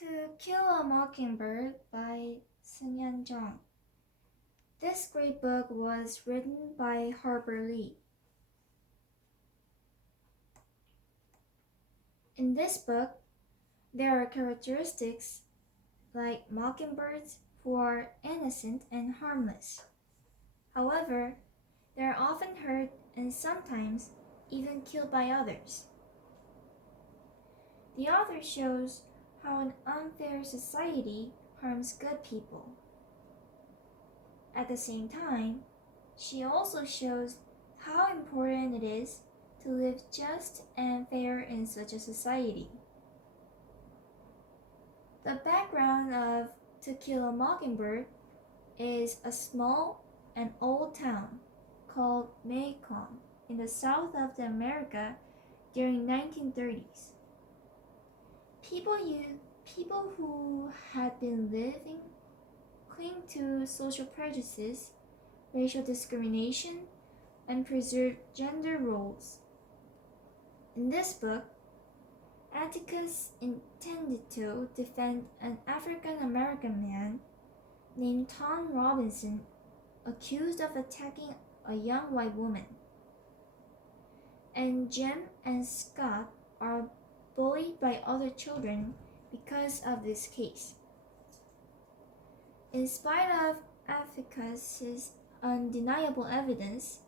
To Kill a Mockingbird by Seungyeon Jung. This great book was written by Harper. In this book, there are characteristics like mockingbirds who are innocent and harmless. However, they are often hurt and sometimes even killed by others. The author shows how an unfair society harms good people. At the same time, she also shows how important it is to live just and fair in such a society. The background of To Kill a Mockingbird is a small and old town called Macon in the south of America during 1930s. People who had been living cling to social prejudices, racial discrimination, and preserve gender roles. In this book, Atticus intended to defend an African American man named Tom Robinson accused of attacking a young white woman. And Jim and Scott are bullied by other children because of this case. In spite of Atticus's undeniable evidence,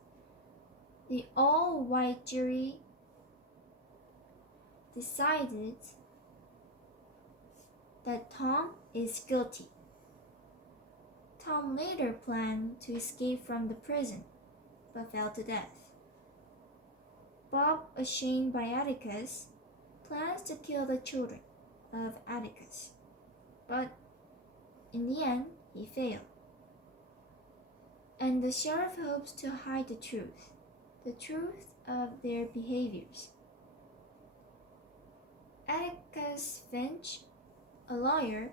the all-white jury decided that Tom is guilty. Tom later planned to escape from the prison, but fell to death. Bob, ashamed by Atticus, plans to kill the children of Atticus, but in the end, he failed. And the sheriff hopes to hide the truth of their behaviors. Atticus Finch, a lawyer,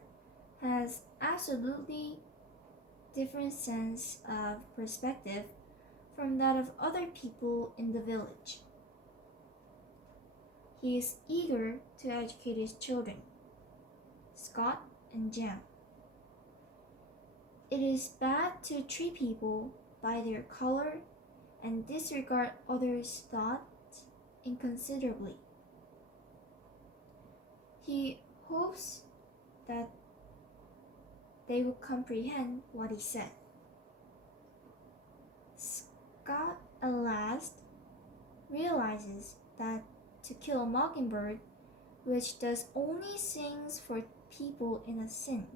has absolutely different sense of perspective from that of other people in the village. He is eager to educate his children, Scott and Jim. It is bad to treat people by their color and disregard others' thoughts inconsiderably. He hopes that they will comprehend what he said. Scott at last realizes that To Kill a Mockingbird, which does only things for people in a sin.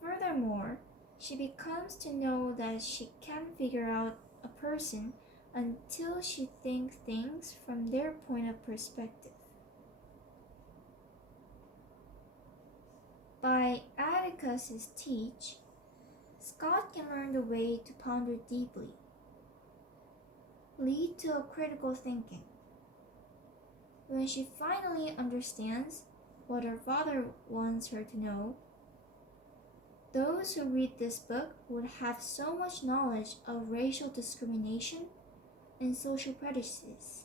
Furthermore, she becomes to know that she can't figure out a person until she thinks things from their point of perspective. By Atticus's teach, Scott can learn the way to ponder deeply, lead to a critical thinking. When she finally understands what her father wants her to know, those who read this book would have so much knowledge of racial discrimination and social prejudices.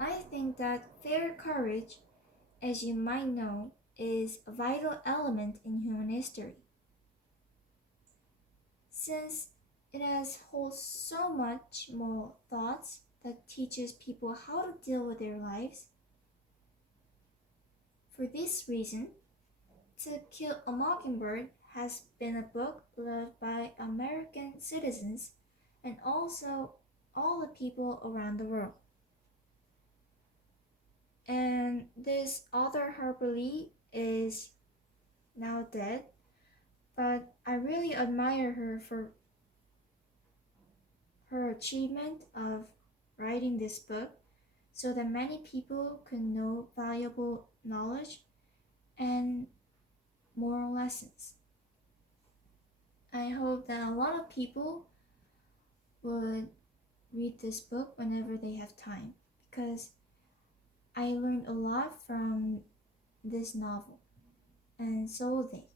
I think that fair courage, as you might know, is a vital element in human history, since it has holds so much moral thoughts that teaches people how to deal with their lives. For this reason, To Kill a Mockingbird has been a book loved by American citizens and also all the people around the world. And this author Harper is now dead, but I really admire her for her achievement of writing this book so that many people could know valuable knowledge and moral lessons. I hope that a lot of people would read this book whenever they have time, because I learned a lot from this novel, and so will they.